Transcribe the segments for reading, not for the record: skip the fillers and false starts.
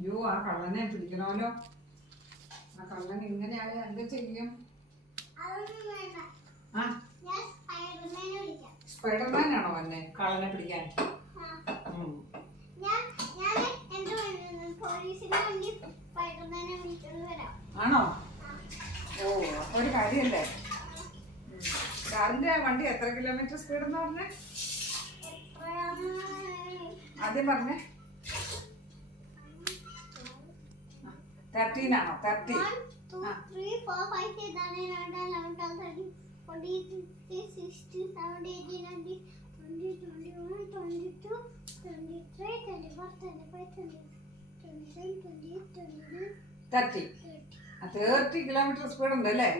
അയ്യോ ആ കള്ളനെ പിടിക്കണമല്ലോ. ആ കള്ളൻ ഇങ്ങനെയാളെ എന്ത് ചെയ്യും? ആ സ്പൈഡർമാനാണോ വന്നെ കള്ളനെ പിടിക്കാൻ? ആണോ? ഓ അപ്പൊ ഒരു കാര്യല്ലേ. കാറിന്റെ വണ്ടി എത്ര കിലോമീറ്റർ സ്പീഡ് എന്ന് പറഞ്ഞേ? ആദ്യം പറഞ്ഞേ. 13 ആണോ? 30. 1 2 3 4 5 6 7 8 9 10 11 12 13 14 15 16 17 18 19 20 21 22 23 24 25 26 27 28 29 30 കിലോമീറ്റർ സ്പീഡ് ഉണ്ട് അല്ലേ?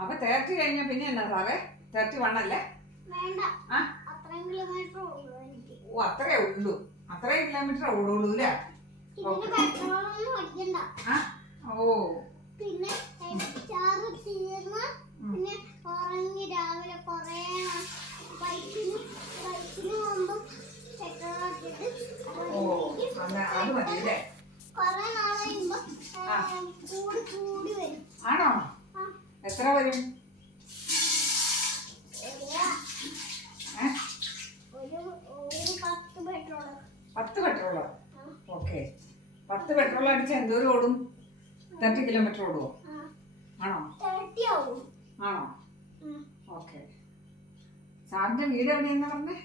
അപ്പൊ 30 കഴിഞ്ഞാൽ പിന്നെ എന്നാ സാറേ? 31 അല്ലേ? ഓ അത്രേ ഉള്ളൂ. അത്രയും കിലോമീറ്റർ ഓടുള്ളൂ അല്ലേ? ഓ പിന്നെ പിന്നെ ഉറങ്ങി രാവിലെ കൊറേ ബൈക്കിന് മുമ്പും അത് മതി അല്ലേ? കൊറേ നാളെ കൂടി കൂടി വരും. ആണോ? എത്ര വരും? ഒരു 10 പെട്രോള്. 10 പെട്രോളോ? ഓക്കെ. 10 പെട്രോൾ അടിച്ചാൽ എന്തോരം ഓടും? 30 കിലോമീറ്റർ ഓടുവോ? ആണോ? 30 ആവും. ആണോ? ഓക്കെ. സാറിന്റെ വീട് എവിടെയെന്നാ പറഞ്ഞേ?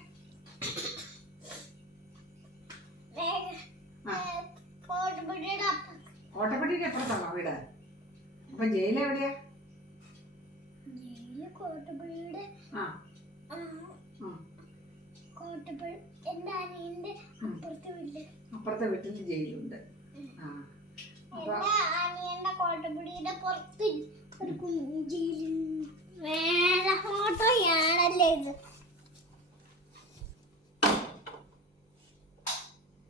കോട്ടപ്പടിയുടെ അപ്പുറത്താണോ വീട്? അപ്പൊ ജയിൽ എവിടെയാ? കോട്ടപ്പടിയുടെ എന്റെ അനിയന്റെ അപ്പുറത്തെ വീട്ടിൽ ജയിലുണ്ട്. എന്റെ അനിയന്റെ കോട്ടപ്പടിയുടെ പുറത്ത് ഒരു കുഞ്ഞു ജയിലുണ്ട്. മേലെ ഫോട്ടോയാണല്ലേ ഇത്.